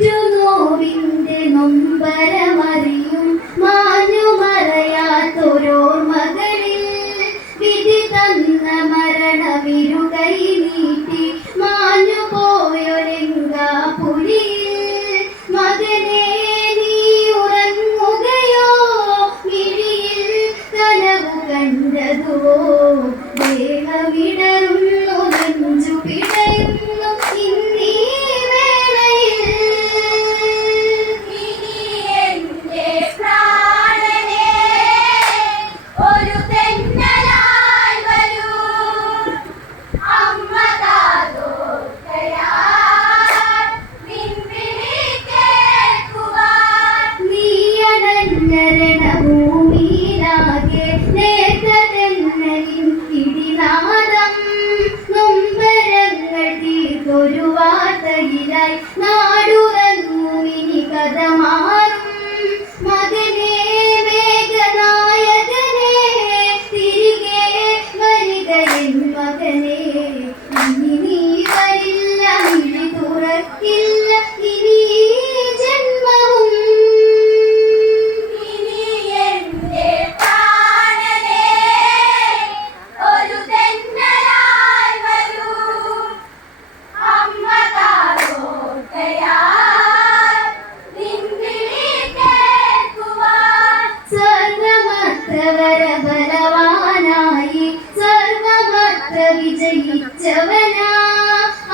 പെറ്റുനോവിന്റെ നൊമ്പരമറിയും മാഞ്ഞുമറയാത്തൊരോർമകളിൽ വിധി തന്ന മരണവിരുകൈ നീട്ടി മാഞ്ഞുപോയൊരെങ്കാപുലിയിൽ മകനെ നീ ഉറങ്ങുകയോ മിഴിയിൽ കനവു കണ്ടതുവോ ദേഹമിടറുന്നു നെഞ്ചു പിടയുന്നു ഇന്നീ വേളയിൽ ഇനി എന്റെ പ്രാണനെ ഒരു തെന്നലായി വരൂ അമ്മ കാതോർക്കയാൽ നിൻവിളി കേൾക്കുവാൻ നീയടഞ്ഞ രണഭൂമിയിലാകെ നേത്രതെന്നലിൻ ഇടിനാദം നൊമ്പരങ്ങൾ തീർത്തൊരു വാർത്തയിലായി നാടുറങ്ങുമിനി കഥ മാറും മകനേ മേഘനായകനേ തിരികെ വരിക എൻ മകനേ ഇനി നീ വരില്ല മിഴി തുറക്കില്ല ഇനി ഈ ജന്മവും ഇനി എന്റെ പ്രാണനെ ഒരു തെന്നലായി വരൂ അമ്മ കാതോർക്കയാൽ നിൻവിളി കേൾക്കുവാൻ സർവമത്ര വരബലവാനായി സർവമത്ര വിജയിച്ചവനാ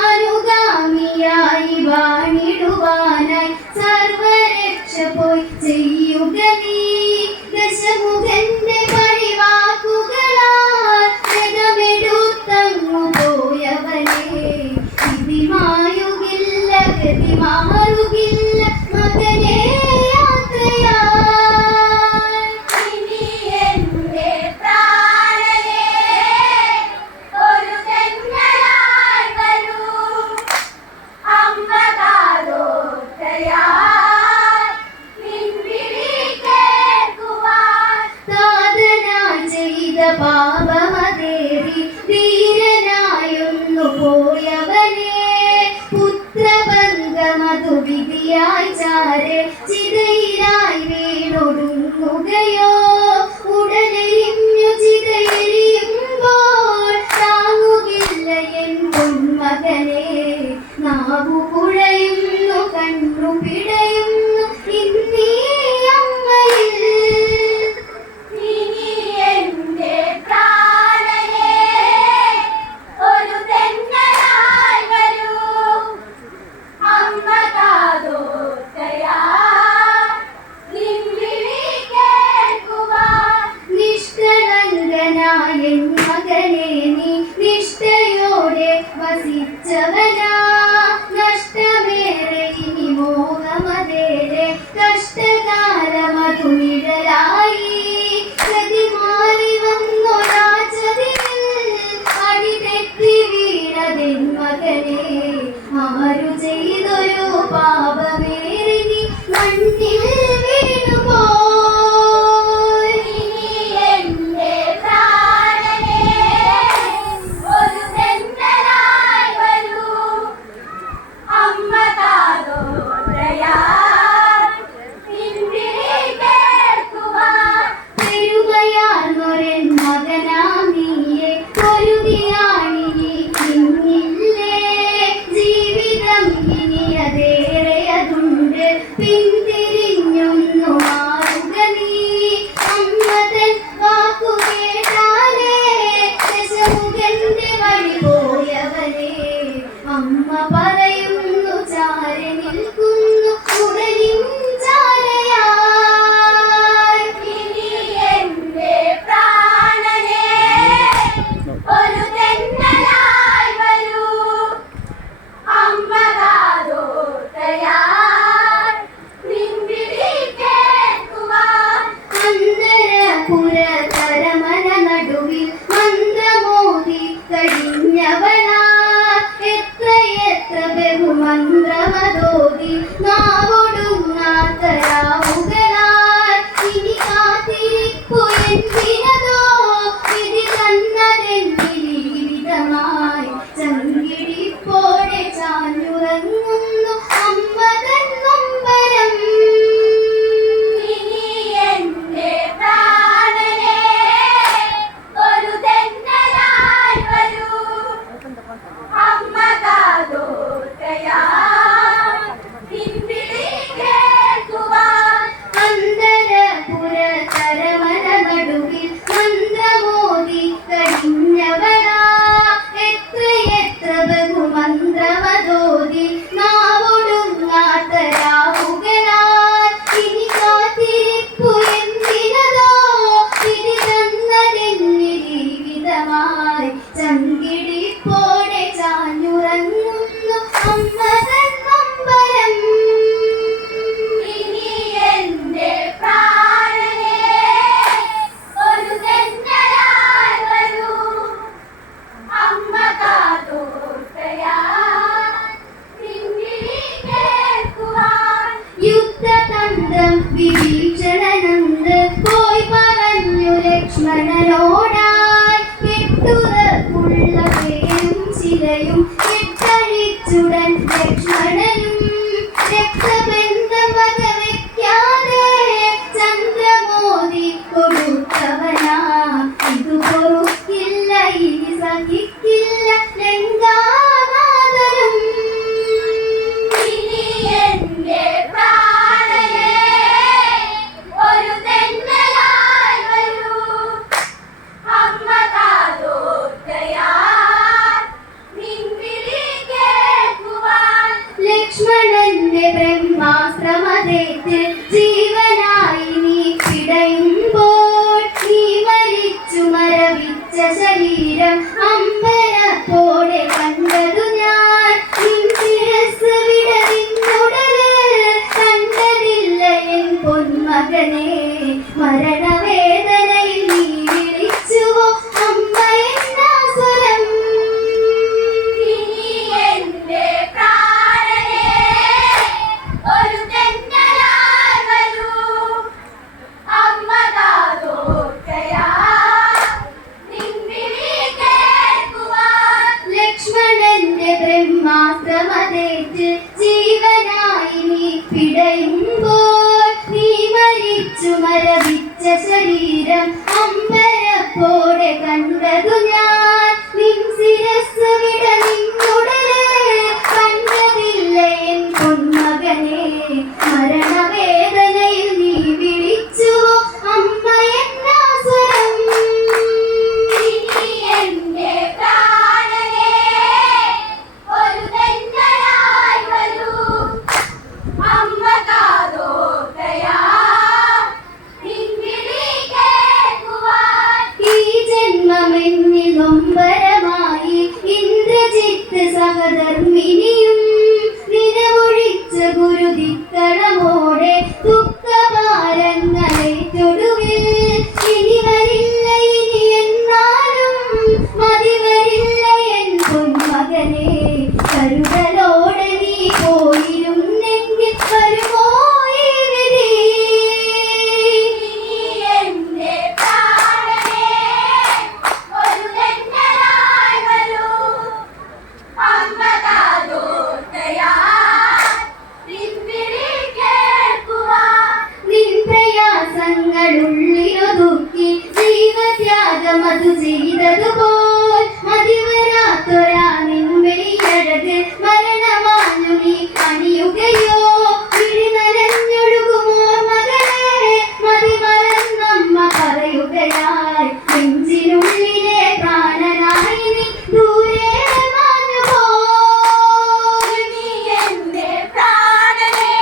അനുഗാമിയായി വാണിടുവാനായി സർവരക്ഷ പോയി ചെയ്യുക നീ ദശമുഖന്റെ പഴിവാക്കുകളാൽ രഥമെടുത്തങ്ങു പോയവനെ വിധി മായുകില്ല ഗതി മാറുകില്ല മകനെ യാത്രയായി ഇനി എന്റെ പ്രാണനെ ഒരു തെന്നലായി വരൂ അമ്മ കാതോർക്കയാൽ നിൻവിളി കേൾക്കുവാൻ താതനായി ചെയ്ത പാപമതേറി ധീരനായൊന്നു പോയവനെ പുത്രബന്ധമതു വിധിയായി ചാരെ ചിതയിലായി വീണൊടുങ്ങുകയോ ഉടനെരിഞ്ഞു ചിതയെരിയുമ്പോൾ താങ്ങുകില്ല എൻ പൊന്മകനെ നാവു കുഴയുന്നു കണ്ണു പിടയുന്നു ഇന്നീ അമ്മയിൽ ഇനി എന്റെ പ്രാണനെ ഒരു തെന്നലായി വരൂ അമ്മ കാതോർക്കയാൽ നിൻവിളി കേൾക്കുവാൻ നിഷ്കളങ്കനായ മകനെ നീ നിഷ്ഠയോടെ വസിച്ചവനാ നഷ്ടമേറെ ഇനി മോഹമതേറെ കഷ്ടകാലമതു നിഴലായി ഗതി മാറി വന്നൊരാചതിയിൽ അടിതെറ്റി വീണതെൻ മകനെ ആരു ചെയ്തൊരു പാപമേറി നീ മണ്ണിൽ വീണുപോയി ഇനി എന്റെ പ്രാണനെ ഒരു തെന്നലായി വരൂ അമ്മ കാതോർക്കയാൽ നിൻവിളി കേൾക്കുവാൻ പെരുമയാർന്നൊരെൻ മകനാം നീയെ പൊരുതിയാണിനി ഇന്നില്ലേ ജീവിതം ഇനി അതേറെ അതുണ്ട് പിന്തിരിഞ്ഞൊന്നു മാറുക നീ അമ്മതൻ വാക്കു കേട്ടാലേ ദശമുഖന്റെ വഴി പോയവനെ അമ്മ പറയുന്നു ചാരെ നിൽക്കുന്നു ഉടലിൻ ചാരയായി ഇനി എന്റെ പ്രാണനെ ഒരു തെന്നലായി വരൂ അമ്മ കാതോർക്കയാൽ നിൻവിളി കേൾക്കുവാൻ അന്തരപുരതരമന നടുവിൽ മന്ത്രമോദി കഴിഞ്ഞവനാ അമ്മ കാതോർക്കയാൽ നിൻവിളി കേൾക്കുവാൻ അന്തരപുരതരമന നടുവിൽ മന്ത്രമോദി കഴിഞ്ഞവളാ എത്രയെത്ര ബഹുമന്ത്രമതോതി നാവൊടുങ്ങാത്തരാവുകളാൽ ഇനി കാത്തിരിപ്പു എന്തിനതോ വിധി തന്നതെന്നി ജീവിതമായി ചങ്കിടിപ്പോടെ ചാഞ്ഞുറങ്ങുന്നു അമ്മ തന്നമ്പരം. ഇനി എന്റെ പ്രാണനെ ഒരു തെന്നലായി വരൂ അമ്മ കാതോർക്കയാൽ നിൻവിളി കേൾക്കുവാൻ യുദ്ധതന്ത്രം വിഭീഷണനന്ദ പോയി പറഞ്ഞു ലക്ഷ്മണനോടായി കെട്ടുറപ്പുള്ള പേരും ശിലയും കെട്ടഴിച്ചുടൻ ലക്ഷ്മണനും രക്തബന്ധം വകവയ്ക്കാതെ ചന്ദ്രമോദി കൊടുത്തവനാ ഇതു പൊറുക്കില്ല ഇനി സഹിക്കില്ല ലങ്കാനാഥനും. ഇനി എന്റെ പ്രാണനെ ഒരു തെന്നലായി വരൂ അമ്മ കാതോർക്കയാൽ നിൻവിളി കേൾക്കുവാൻ ലക്ഷ്മണന്റെ ബ്രഹ്മാസ്ത്രമതേറ്റ് ജീവനായി നീ പിടയുമ്പോൾ നീ മരിച്ചു മരവിച്ച ശരീരം അമ്പരപ്പോടെ കണ്ടതു ഞാൻ നിൻ ശിരസ് വിടവിന്നുടല് കണ്ടതില്ല എൻ പൊന്മകനെ മരണവേദനയിൽ നീ വിളിച്ചുവോ അമ്മ എന്നാ സ്വരം. ഇനി എന്റെ പ്രാണനെ ഒരു തെന്നലായി വരൂ അമ്മ കാതോർക്കയാൽ നിൻവിളി കേൾക്കുവാൻ ലക്ഷ്മണന്റെ ബ്രഹ്മാസ്ത്രമതേറ്റ് ജീവനായി നീ പിടയുമ്പോൾ നീ മരിച്ചു മരവിച്ച ശരീരം അമ്പരപ്പോടെ കണ്ടതു ഞാൻ നിൻ ശിരസ് വിട നിന്നുടല് കണ്ടതില്ല എൻ പൊന്മകനെ മരണവേദനയിൽ നീ വിളിച്ചുവോ അമ്മ എന്നാ സ്വരം. ഇനി എന്റെ പ്രാണനെ ഒരു തെന്നലായി വരൂ അമ്മ കാതോർക്കയാൽ നിൻവിളി കേൾക്കുവാൻ ഈ ജന്മമെന്നിൽ നൊമ്പരമായി ഇന്ദ്രജിത്ത് സഹധർമ്മിണിയും നിലവൊഴിച്ച ഗുരുതിക്കളമോടെ ദുഃഖഭാരങ്ങളേറ്റൊടുവിൽ ഇനി വരില്ല ഇനി എന്നാലും മതി വരില്ല എൻ പൊന്മകനെ കരുതലോടെ നീ പോയിരുന്നെങ്കിൽ വരുമോ ഈ വിധി. ഇനി എന്റെ പ്രാണനെ ഒരു തെന്നലായി വരൂ അമ്മ കാതോർക്കയാൽ നിൻവിളി കേൾക്കുവാൻ നിൻ പ്രയാസങ്ങളുള്ളിലൊതുക്കി ജീവത്യാഗമതു ചെയ്തതുപോൽ മതിവരാത്തൊരാ നിൻവെളിയഴക് മരണമാഞ്ഞു നീ അണിയുകയോ വിഴിനരഞ്ഞൊഴുകുമോ മകളെ മതിമറന്നമ്മ പറയുകയായി നെഞ്ചിനുള്ളിലെ പ്രാണനായി നീ ദൂരെ മാഞ്ഞുപോ. ഇനി എന്റെ പ്രാണനെ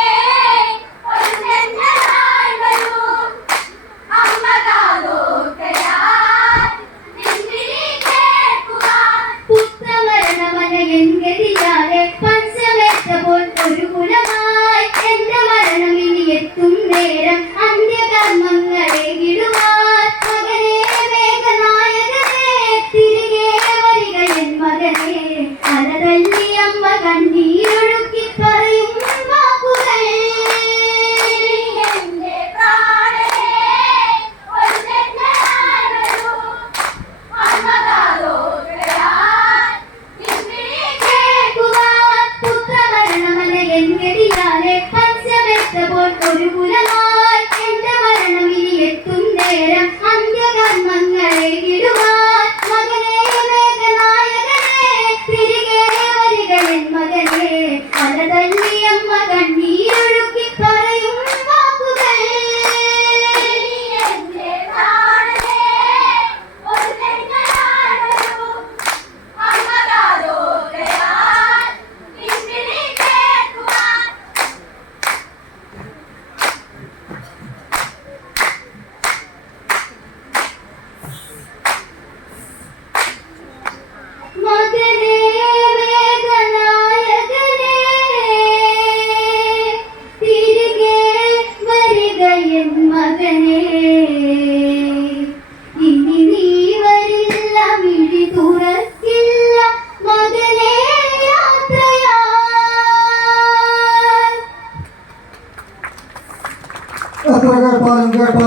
ഒരു തെന്നലായി വരൂ അമ്മ കാതോർക്കയാൽ നിൻവിളി കേൾക്കുവാൻ പുത്രമരണമനയെങ്കതിയാലെ പഞ്ചമെത്തപ്പോൾ ഒരു കുലമായി എന്റെ മരണം ഇനി എത്തും നേരം അന്ത്യകർമ്മങ്ങളെ വിടുവാൻ മകനെ മേഘനായകനെ തിരികെ വരിക എൻ മകനെ അലതല്ലി അമ്മ കണ്ണീരൊഴു